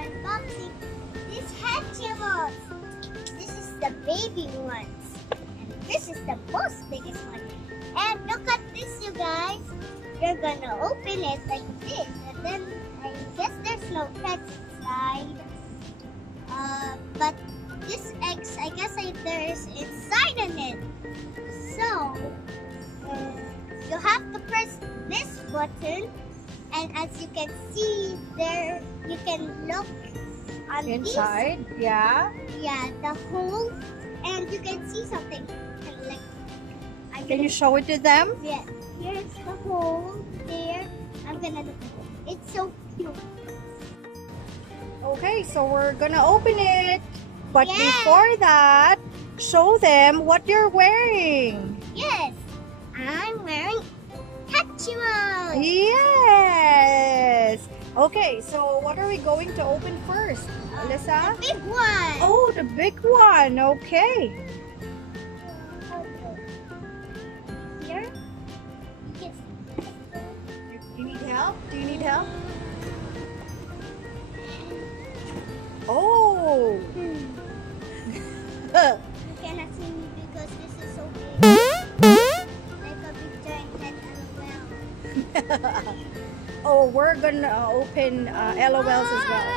Unboxing these Hatchimals. This is the baby ones, and this is the most biggest one. And look at this, you guys. You're gonna open it like this, and then I guess there's no pets inside. But this eggs, I guess there's inside in it. So you have to press this button. And as you can see there, you can look on inside. Yeah, the hole, and you can see something. Can you show it to them? Yeah, here's the hole there. I'm gonna look at it. It's so cute. Okay, so we're gonna open it. But before that, show them what you're wearing. Yes, I'm wearing Hatchimals. Yes. Okay, so what are we going to open first, Alyssa? The big one. Oh, the big one. Okay. Here. You need help? Do you need help? Oh. You cannot see me because this is so big. Like a big giant head LOL. Oh, we're gonna open LOLs as well.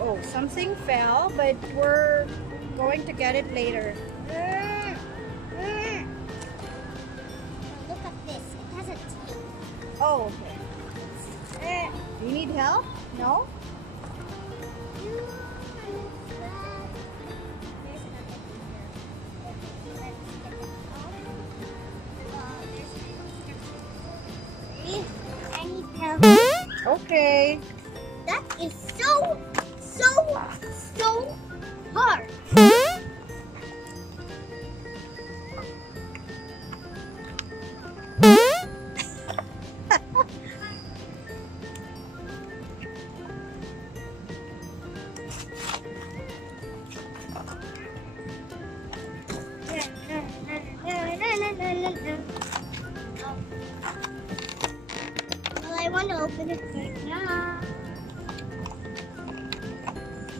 Oh, something fell, but we're going to get it later. Look at this. It has a teeth. Oh, okay. Do you need help? No? Okay. That is so hard. Well, I want to open it right now.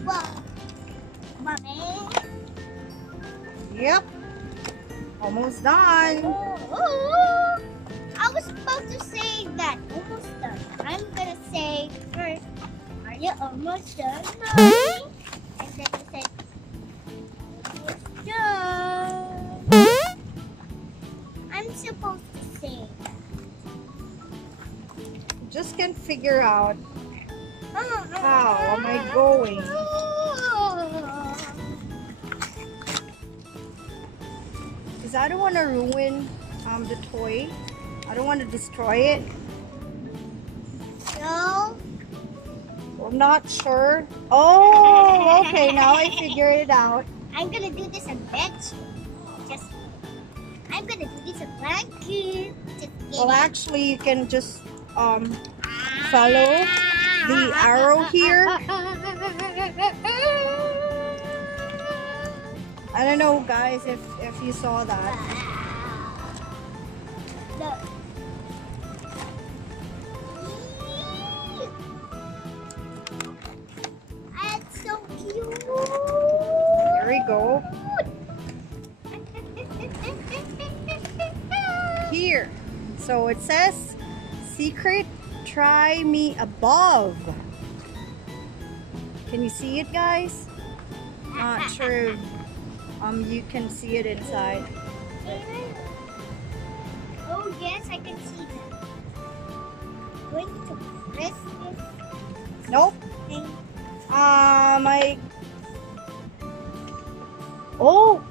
Wow. Mommy. Yep. Almost done. Oh, I was supposed to say that. Almost done. I'm going to say first, are you almost done, Mommy? And then you said, almost done. I'm supposed to say that. Just can't figure out how am I going. Because I don't want to ruin the toy. I don't want to destroy it. No. I'm not sure. Oh, okay. Now I figured it out. I'm gonna do this on bed. I'm gonna do this on blanket. Well, actually, you can just follow the arrow here. I don't know, guys, if you saw that. Look. That's so cute. There we go. Here. So it says, secret, try me above. Can you see it, guys? Not sure. You can see it inside. Oh yes, I can see that. Going to press this. Nope. Thing. Oh,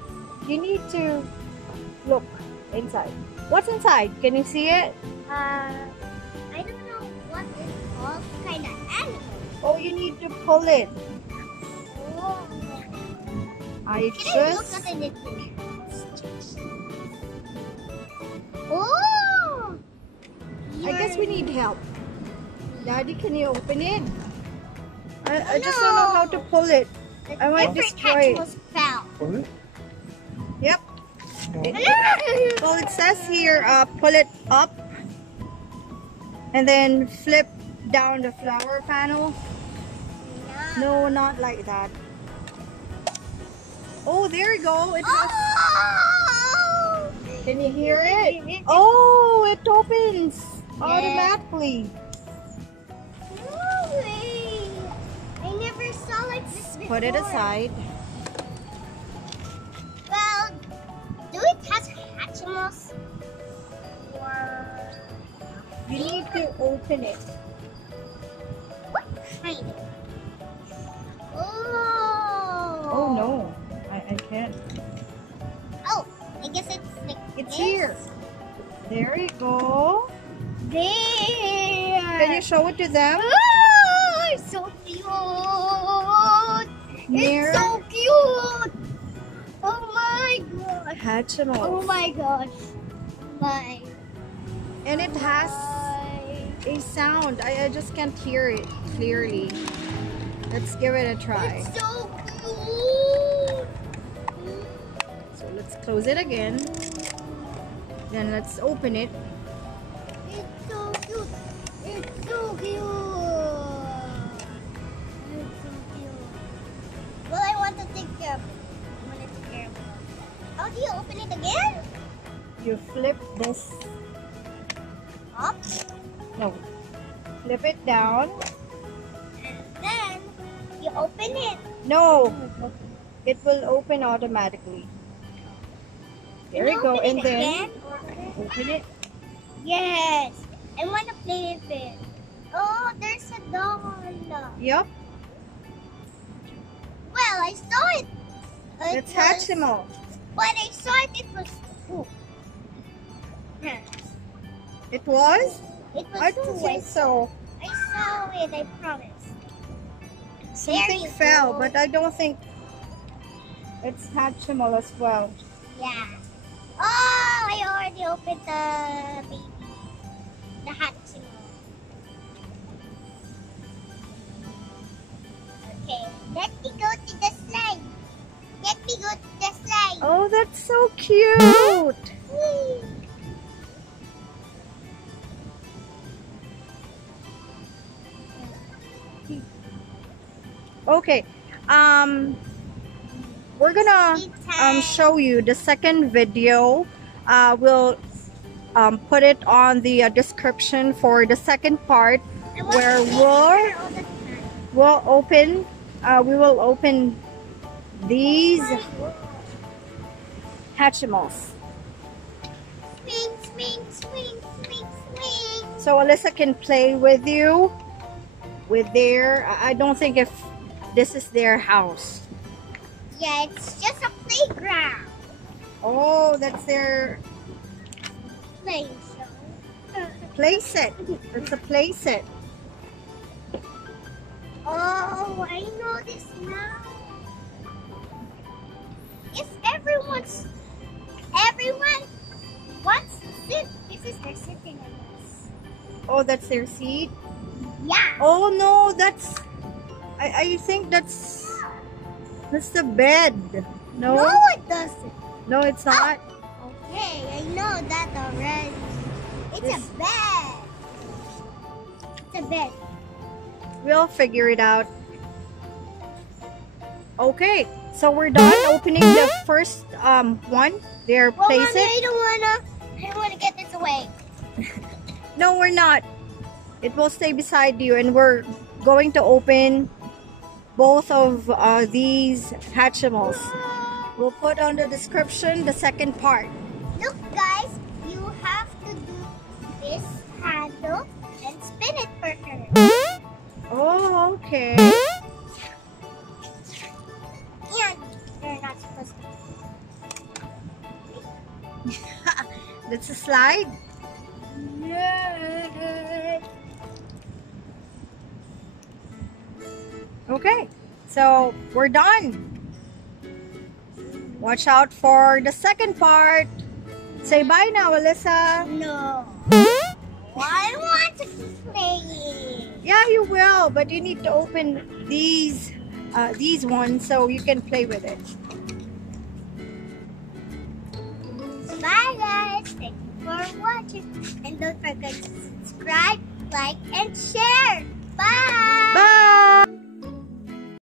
you need to look inside. What's inside? Can you see it? Oh, you need to pull it. Oh. I Can I look just... at it? Oh! I guess we need help. Daddy, can you open it? I just No. don't know how to pull it. The I might different destroy it. Hatchimals fell. Yep. Well, it says here, pull it up and then flip down the flower panel. No, not like that. Oh, there you go. It has... Oh! Can you hear it? Oh, it opens automatically. No way! I never saw like this before. Put it aside. Well, do it has Hatchimals? Or You need to open it. what kind of? Oh! Oh no, I can't. Oh, I guess it's like It's this. here. There you go. There! Can you show it to them? Oh, it's so cute! Near It's so cute! Oh my gosh! Hatchimals. Oh my gosh! My. And it has a sound. I just can't hear it clearly. Let's give it a try. It's so cute! So let's close it again. Then let's open it. It's so cute! It's so cute! It's so cute. Well, I want to take care of it. I want to take care of it. How do you open it again? You flip this. Up. No. Flip it down. And then you open it. No. It will open automatically. There you go. And then again? open it. Yes. I want to play with it. Oh, there's a doll. Yup. Well, I saw it. It's Hatchimal. When I saw it, it was two. It was? It was I don't think so. I saw it, I promise. Something you fell, go. but I don't think it's Hatchimal as well. Yeah. Oh, I already opened the baby. The Hatchimal. Okay, let me go to the slide. Let me go to the slide. Oh, that's so cute. Whee! Okay. We're gonna show you the second video. We'll put it on the description for the second part where we'll open these Hatchimals. Swing, swing, swing, swing, swing. So Alyssa can play with you with their, I don't think if this is their house. Yeah, it's just a playground. Oh, that's their Play playset. It's a playset. Oh, I know this now. If everyone wants to sit, this is their sitting on this. Oh, that's their seat. Yeah. Oh no, that's I think that's the bed. No, No, it doesn't. no, it's not. Okay, I know that already. It's a bed. It's a bed. We'll figure it out. Okay, so we're done opening the first one. Their Well, Mommy, playset. I don't wanna get this away. No, we're not. It will stay beside you, and we're going to open both of these Hatchimals. We'll put on the description the second part. Look, guys, you have to do this handle and spin it for her. Oh, okay. And you're not supposed to. That's a slide. Yay. Okay, so we're done. Watch out for the second part. Say bye now, Alyssa. No. I want to keep playing. Yeah, you will, but you need to open these ones so you can play with it. Bye guys. Thank you for watching. And don't forget to subscribe, like, and share. Bye.